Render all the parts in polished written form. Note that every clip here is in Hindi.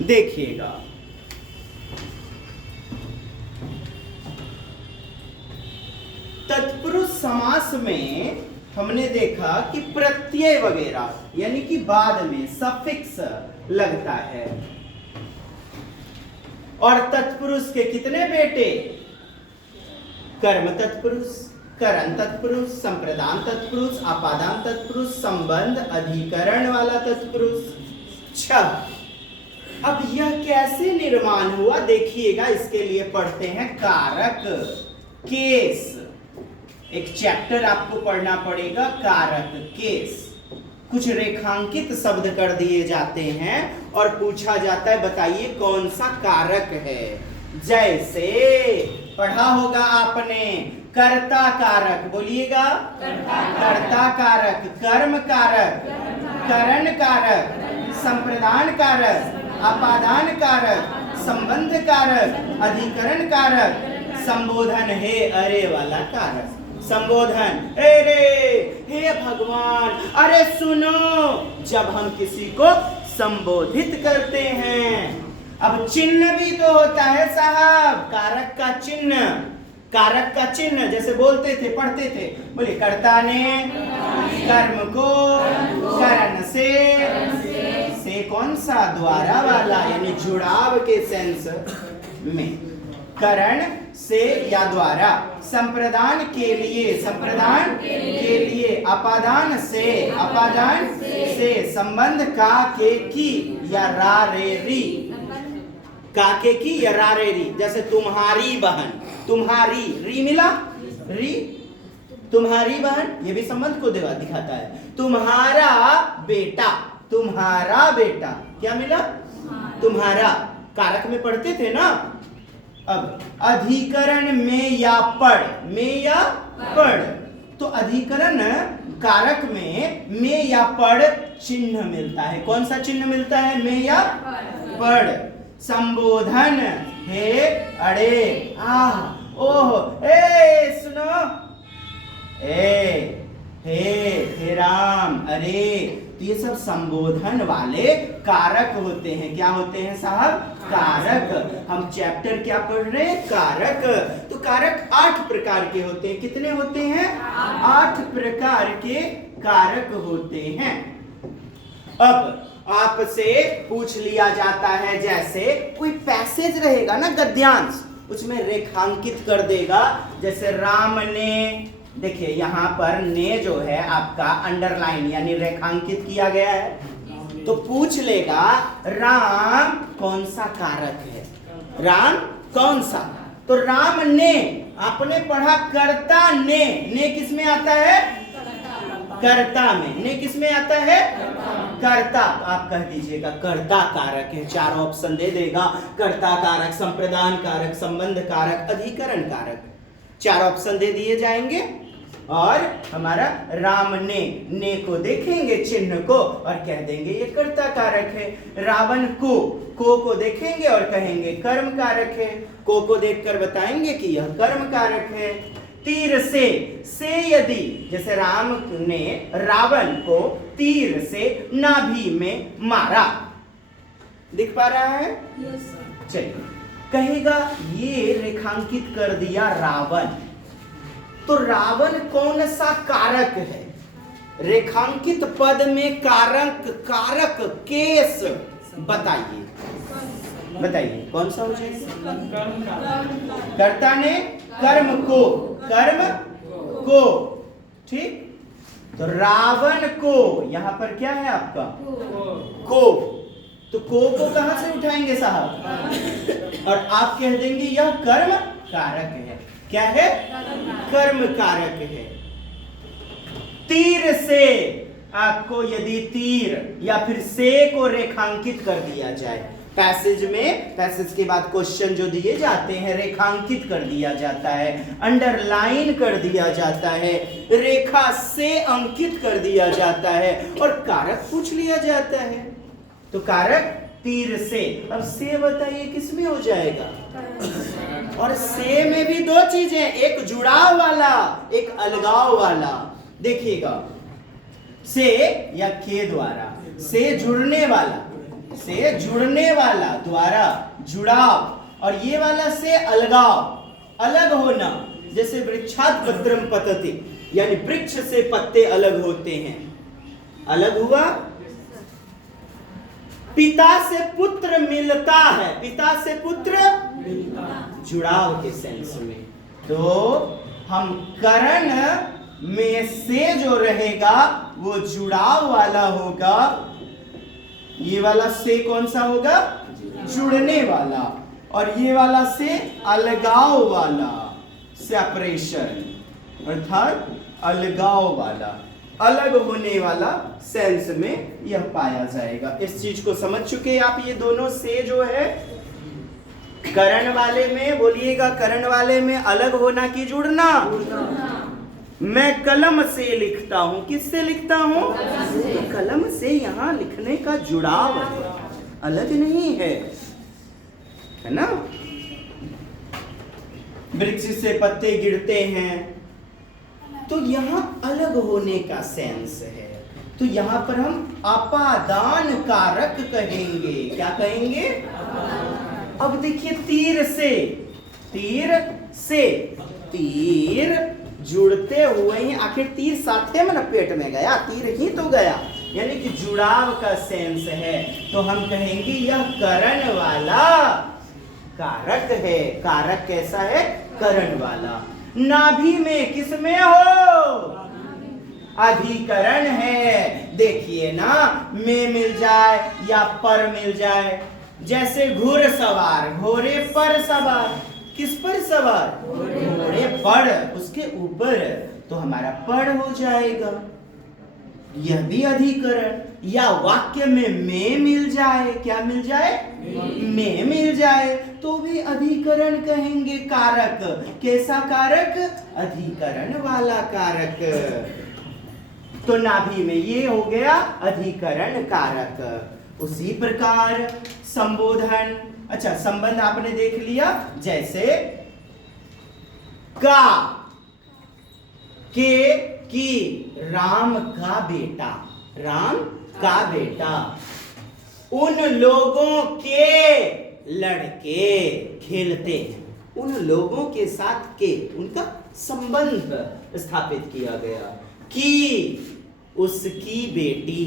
देखिएगा, तत्पुरुष समास में हमने देखा कि प्रत्यय वगैरह यानी कि बाद में सफिक्स लगता है। और तत्पुरुष के कितने बेटे? कर्म तत्पुरुष, करण तत्पुरुष, संप्रदान तत्पुरुष, आपादान तत्पुरुष, संबंध अधिकरण वाला तत्पुरुष। अब यह कैसे निर्माण हुआ देखिएगा। इसके लिए पढ़ते हैं कारक केस। एक चैप्टर आपको पढ़ना पड़ेगा, कारक केस। कुछ रेखांकित शब्द कर दिए जाते हैं और पूछा जाता है बताइए कौन सा कारक है। जैसे पढ़ा होगा आपने कर्ता कारक, बोलिएगा कर्ता कारक, कर्म कारक, करण कारक, संप्रदान कारक, आपादान कारक, संबंध कारक, अधिकरण कारक, संबोधन हे अरे वाला कारक। संबोधन, अरे हे भगवान, अरे सुनो, जब हम किसी को संबोधित करते हैं। अब चिन्ह भी तो होता है साहब, कारक का चिन्ह। कारक का चिन्ह जैसे बोलते थे, पढ़ते थे, बोले कर्ता ने कर्म को करण से कौन सा? द्वारा वाला, यानी जुड़ाव के सेंस में। करण से या द्वारा, संप्रदान के लिए, संप्रदान के लिए, आपादान से संबंध का के की या रा रे री, का के की या रा रे री। जैसे तुम्हारी बहन, तुम्हारी री मिला, री तुम्हारी बहन, ये भी संबंध को दिखाता है। तुम्हारा बेटा, तुम्हारा बेटा, क्या मिला? तुम्हारा। कारक में पढ़ते थे ना। अब अधिकरण में या पढ़, में या पढ़, तो अधिकरण कारक में या पढ़ चिन्ह मिलता है। कौन सा चिन्ह मिलता है? में या पढ़। संबोधन हे अड़े आह ओह ए सुनो, हे राम, अरे, तो ये सब संबोधन वाले कारक होते हैं। क्या होते हैं साहब? कारक। हम चैप्टर क्या पढ़ रहे हैं? कारक। तो कारक 8 प्रकार के होते हैं। कितने होते हैं? 8 प्रकार के कारक होते हैं। अब आपसे पूछ लिया जाता है, जैसे कोई पैसेज रहेगा ना, गद्यांश, उसमें रेखांकित कर देगा। जैसे राम ने, देखिए यहाँ पर ने जो है आपका अंडरलाइन यानी रेखांकित किया गया है। तो पूछ लेगा राम कौन सा कारक है? राम कौन सा? तो राम ने, आपने पढ़ा कर्ता ने किस में आता है? कर्ता में। ने किस में आता है? कर्ता। आप कह दीजिएगा कर्ता कारक है। 4 ऑप्शन दे देगा, कर्ता कारक, संप्रदान कारक, संबंध कारक, अधिकरण कारक। 4 ऑप्शन दे दिए जाएंगे और हमारा राम ने को देखेंगे चिन्ह को और कह देंगे ये कर्ता कारक है। रावण को देखेंगे और कहेंगे कर्म कारक है। को देखकर बताएंगे कि यह कर्म कारक है। तीर से यदि, जैसे राम ने रावण को तीर से नाभि में मारा, दिख पा रहा है? चलिए, कहेगा ये रेखांकित कर दिया रावण। तो रावण कौन सा कारक है? रेखांकित पद में कारक केस बताइए, कौन सा हो जाएगा? कर्ता ने कर्म को, ठीक। तो रावण को, यहां पर क्या है आपका? को। तो को कहां से उठाएंगे साहब? और आप कह देंगे यह कर्म कारक है। क्या है? कर्म कारक है। तीर से, आपको यदि तीर या फिर से को रेखांकित कर दिया जाए, पैसेज में, पैसेज के बाद क्वेश्चन जो दिए जाते हैं रेखांकित कर दिया जाता है, अंडरलाइन कर दिया जाता है, रेखा से अंकित कर दिया जाता है और कारक पूछ लिया जाता है। तो कारक तीर से। अब से बताइए किस में हो जाएगा? और से में भी 2 चीजें, एक जुड़ाव वाला, एक अलगाव वाला। देखिएगा, से या के द्वारा, से जुड़ने वाला, से जुड़ने वाला, द्वारा जुड़ाव, और ये वाला से अलगाव, अलग होना, जैसे वृक्षात् पत्रम पतते, यानी वृक्ष से पत्ते अलग होते हैं, अलग हुआ। पिता से पुत्र मिलता है, पिता से पुत्र जुड़ाव के सेंस में। तो हम करण में से जो रहेगा वो जुड़ाव वाला होगा, ये वाला से कौन सा होगा, जुड़ने वाला, और ये वाला से अलगाव वाला, सेपरेशन, अर्थात अलगाव वाला, अलग होने वाला सेंस में यह पाया जाएगा। इस चीज को समझ चुके आप, ये दोनों से जो है करण वाले में, बोलिएगा करण वाले में अलग होना कि जुड़ना। मैं कलम से लिखता हूं, किससे लिखता हूं, तो कलम से यहां लिखने का जुड़ाव है, अलग नहीं है ना। वृक्ष से पत्ते गिरते हैं तो यहां अलग होने का सेंस है, तो यहां पर हम अपादान कारक कहेंगे। क्या कहेंगे? अब देखिए तीर से, तीर से, तीर जुड़ते हुए ही, आखिर तीर साथे में पेट में गया, तीर ही तो गया, यानी कि जुड़ाव का सेंस है। तो हम कहेंगे यह करण वाला कारक है। कारक कैसा है? करण वाला। नाभि में किसमें हो? अधिकरण है। देखिए ना, में मिल जाए या पर मिल जाए, जैसे घुड़सवार, घोड़े पर सवार, किस पर सवार? घोड़े पर, उसके ऊपर, तो हमारा पर हो जाएगा, यह भी अधिकरण। या वाक्य में मिल जाए, क्या मिल जाए? में मिल जाए, तो भी अधिकरण कहेंगे। कारक कैसा कारक? अधिकरण वाला कारक। तो नाभि में ये हो गया अधिकरण कारक। उसी प्रकार संबोधन, अच्छा संबंध आपने देख लिया, जैसे का, के, की, राम का बेटा, राम का बेटा, उन लोगों के लड़के खेलते हैं, उन लोगों के साथ के, उनका संबंध स्थापित किया गया। की, उसकी बेटी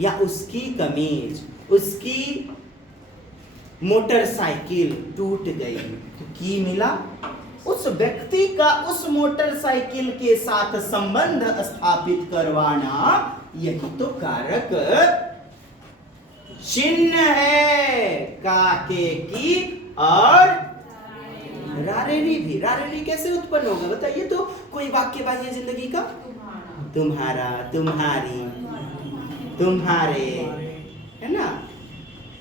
या उसकी कमीज, उसकी मोटरसाइकिल टूट गई, तो की मिला। उस व्यक्ति का उस मोटरसाइकिल के साथ संबंध स्थापित करवाना, यही तो कारक चिन्ह है। का, के, की और रारेरी भी। रारेरी कैसे उत्पन्न होगा बताइए तो? कोई वाक्य बाह्य जिंदगी का, तुम्हारा, तुम्हारी, तुम्हारे, है ना।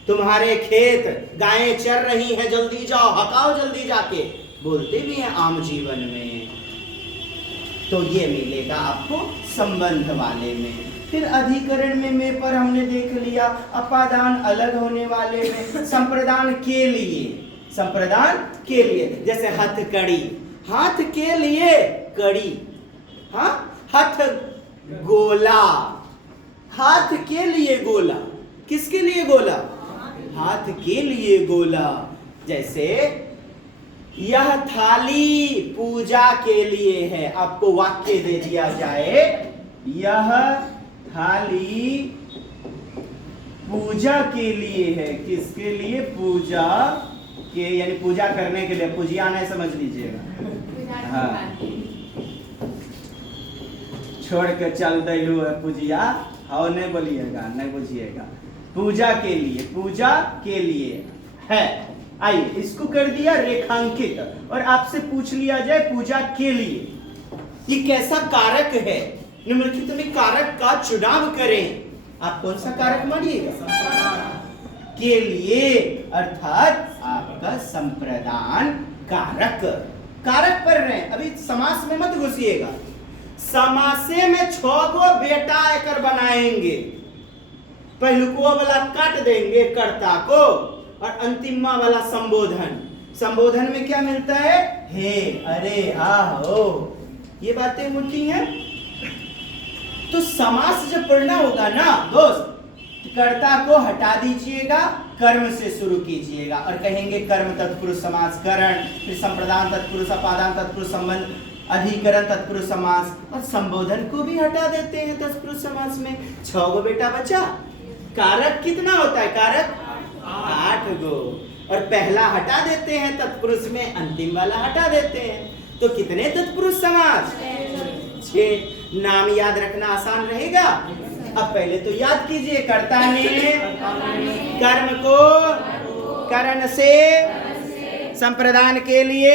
तुम्हारे खेत गायें चर रही हैं, जल्दी जाओ, हकाओ जल्दी जाके, बोलते भी हैं आम जीवन में। तो ये मिलेगा आपको संबंध वाले में। फिर अधिकरण में पर हमने देख लिया। अपादान अलग होने वाले में संप्रदान के लिए, संप्रदान के लिए, जैसे हथकड़ी, हाथ के लिए कड़ी, हाँ, हाथ गोला, हाथ के लिए गोला, किसके लिए गोला? हाथ के लिए गोला। जैसे यह थाली पूजा के लिए है, आपको वाक्य दे दिया जाए, यह थाली पूजा के लिए है। किसके लिए? पूजा के, यानी पूजा करने के लिए, पूजिया नहीं समझ लीजिएगा, हाँ, छोड़ के चल दिलू है पूजिया, हाँ नहीं बोलिएगा, नहीं बुझिएगा। पूजा के लिए, पूजा के लिए है। आइए इसको कर दिया रेखांकित, और आपसे पूछ लिया जाए पूजा के लिए, ये कैसा कारक है? निम्नलिखित में कारक का चुनाव करें, आप कौन सा कारक मानिएगा? के लिए, अर्थात आपका संप्रदान कारक। कारक पढ़ रहे हैं, अभी समास में मत घुसिएगा। समासे में 6 गो बेटा एकर बनाएंगे। पहलुकवा वाला काट देंगे कर्ता को, और अंतिमा वाला संबोधन। संबोधन में क्या मिलता है? हे, अरे, हा, हो, ये बातें मुठी हैं। तो समास जब पढ़ना होगा ना दोस्त, कर्ता को हटा दीजिएगा, कर्म से शुरू कीजिएगा और कहेंगे कर्म तत्पुरुष समास करण, फिर संप्रदान तत्पुरुष, अपादान तत्पुरुष, संबंध अधिकरण तत्पुरुष समास, और संबोधन को भी हटा देते हैं तत्पुरुष समास में। 6 गो बेटा बचा। कारक कितना होता है? कारक 8 गो, और पहला हटा देते हैं तत्पुरुष में, अंतिम वाला हटा देते हैं। तो कितने तत्पुरुष समास? 6। नाम याद रखना आसान रहेगा। अब पहले तो याद कीजिए, कर्ता ने कर्म को करण से संप्रदान के लिए